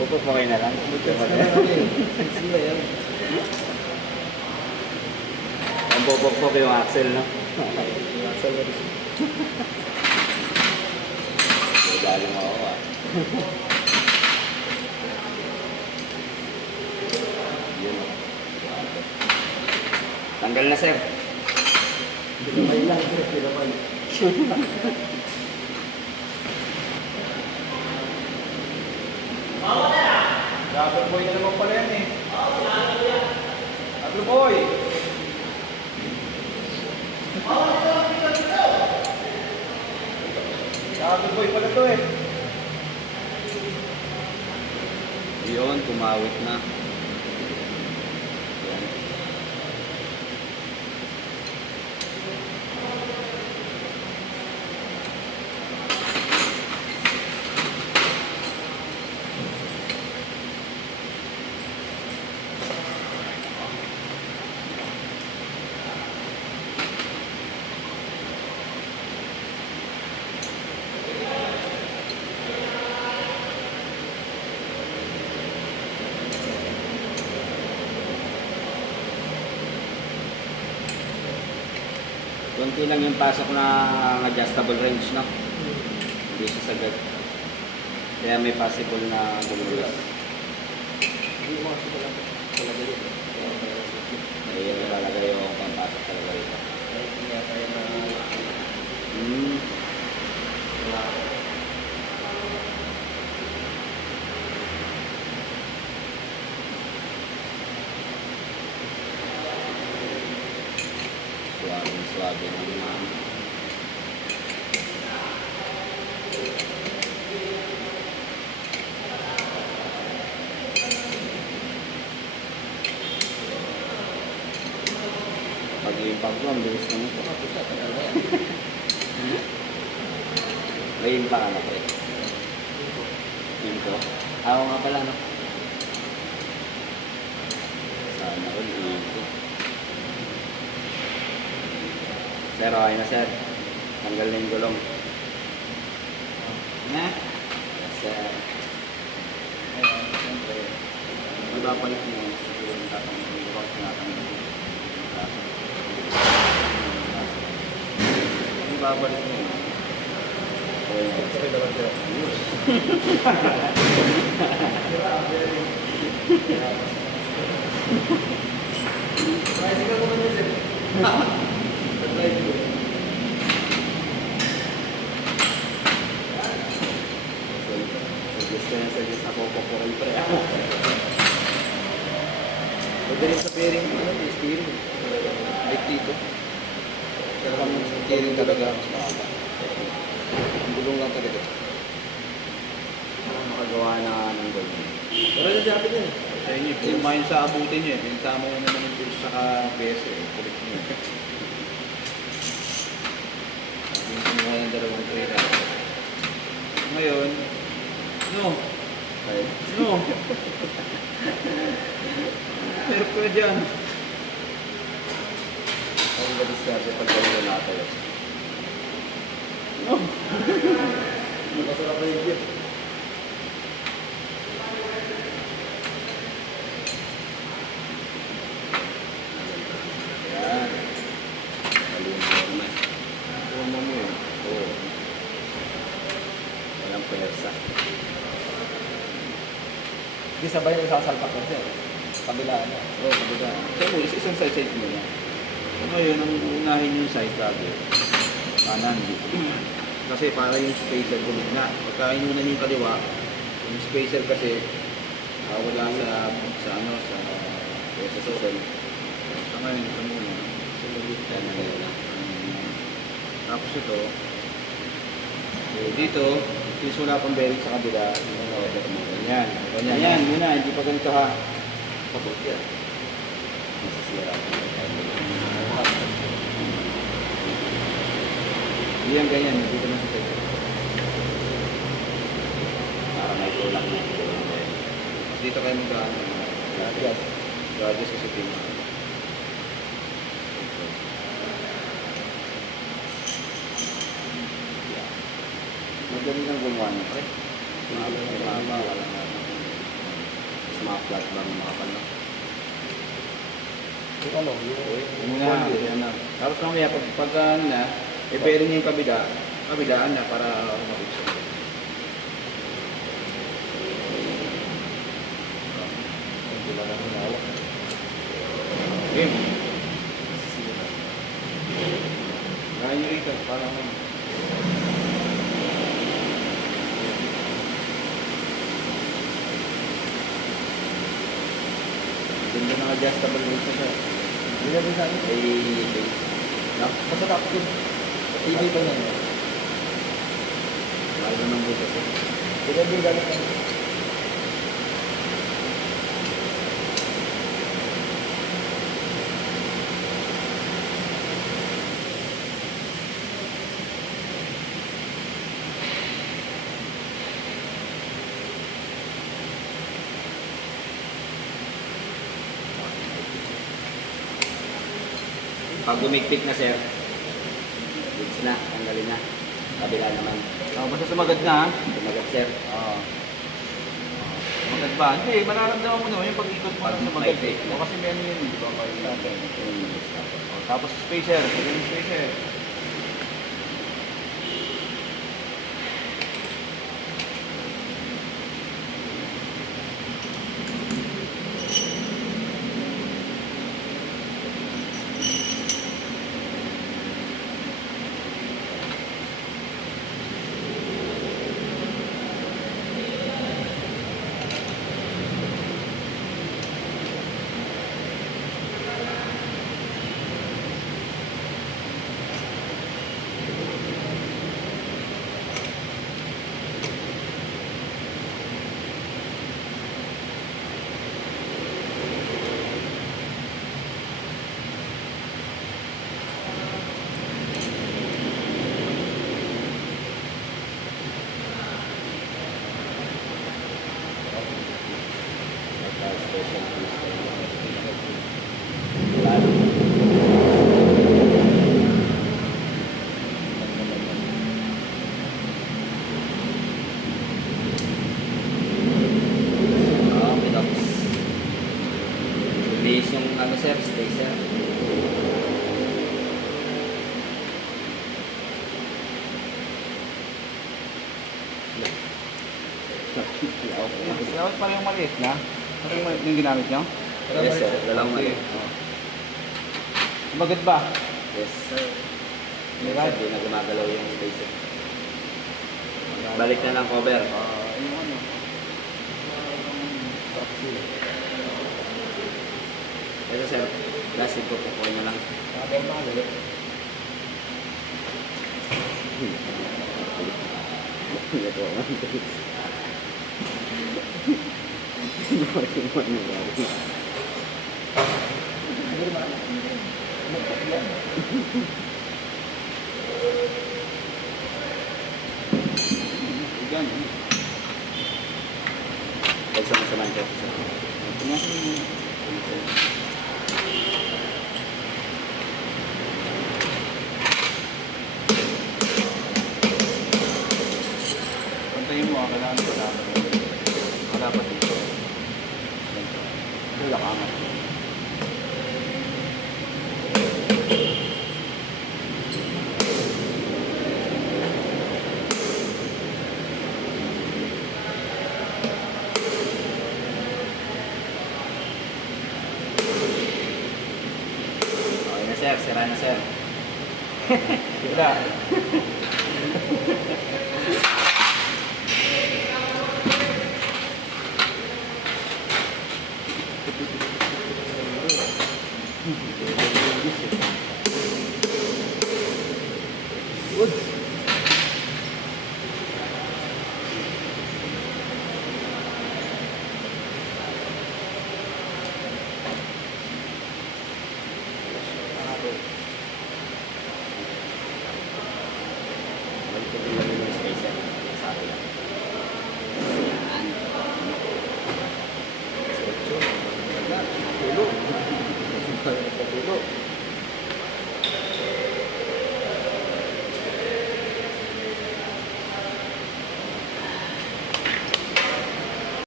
Pupupukay na lang. Mag-test na lang kami. Sila yan. Ang pupupuk yung axle, no? Nasa laro siya. Galing ako, ah. Yun, oh. Tanggal na, sir. Pinamay lang. Pinamay. Double boy na naman pala yan eh. Double boy! Double boy pala to eh. Yun, kumawit na. Yan. Kunti lang yung pasok na adjustable range, no? Hindi siya sagad. Kaya may possible na gumulas. Hindi mo kasi pala. Talaga yun. Ay, yung ilalagay yung pampasok talaga rito. Kahit hindi tayo na... Suwabe na naman. Pag-iimpag mo, ang bilis naman ito. May impact ano pa eh. Info. Ako nga pala, no? Sana all info. Sir, okay na sir. Tanggal na yung gulong. Na? Yes, sir. Magpapalit mo siguro yung tatang yung box natin. Magpapalit mo yun. Sakay naman siya. Tricycle ko naman yun sir. Tricycle. Suggest na kukukuray pre. Pwede rin sa bearing, ano, steering. Like dito. Pero kung steering talaga, mas makaka. Ang gulong lang talaga. Makagawa na ng gulong. Pero sa Japan yun. Sa inyo, kung main sa abutin nyo eh. Pinsama nyo naman yung push saka BS eh. Kulit nyo. Yung kumuha ng dalawang trailer. Ngayon, no. Okay. No. Pero pa dyan. Ang ba-discard pag gawin natin. No. Masarap na yung gift. Yan. Maling forma. Forma mo yun. Oo. Walang pwersa. Hindi sabay yung sasalpak ko sir. Kabila na. Oo, kabila. Sa mo, isang side mo na. Ngayon, ang unahin yung side lagi. Kanan dito. Kasi para yung spacer kulit na. Pagka inunan yung kaliwa, yung spacer kasi wala sa ano, sa SSL. Sa ngayon, ito muna. Yan na yun. Tapos ito, dito, since wala pang bearing sa kabila, ganyan. Ganyan, yan, yun na, hindi pa ganito ha. Kapag yan. Masisira. Hindi yan ganyan, dito na sa side. Para may tulak na. Tapos dito kayo mag-ano, gadgets kasi pin. Madali lang gumawa niya, pre. Mahaba, wala nga. mga flat bar na makapal na. Yung ano, Yung muna, yan na. Tapos mamaya, pag ano na, i-bearing niya yung kabilaan na para mabuksan. hindi lang ang hinawak. Game. Gaya nyo rito, parang ano. Ganda ng adjustable rin siya sir. Hindi na din sa akin. No? Masarap din. TV pa na yun. Mahal naman dito sir. Hindi na din galit ang Pag gumigpit na sir, goods na, tanggalin na. Kabila naman. Basta sumagad na ha. Tumagat sir. Oo. Magad ba? Hindi, mararamdaman mo naman yung pag-ikot mo Pag sa magad may eh. O kasi may ano yun, di ba? Tapos spacer, yung spacer. Special twist. Okay, tapos release yung ano sir, spacer. Dapat pala yung maliit na. Ano yung maliit yung ginamit nyo? Yes sir, dalawang mali. Magad ba? Yes sir. Yes Diba? sir, di na gumagalaw yung spacer. Balik na lang cover. Yung ano? Ito sir, plastic ko po nyo lang. Habang mahal. Ito ang Yan. Pagsama-saman ko. Pumasok mo. Pantayin mo, kailangan ko dapat. Dapat dito. Ito lang angat. Okay na sir, sira na sir. Sila.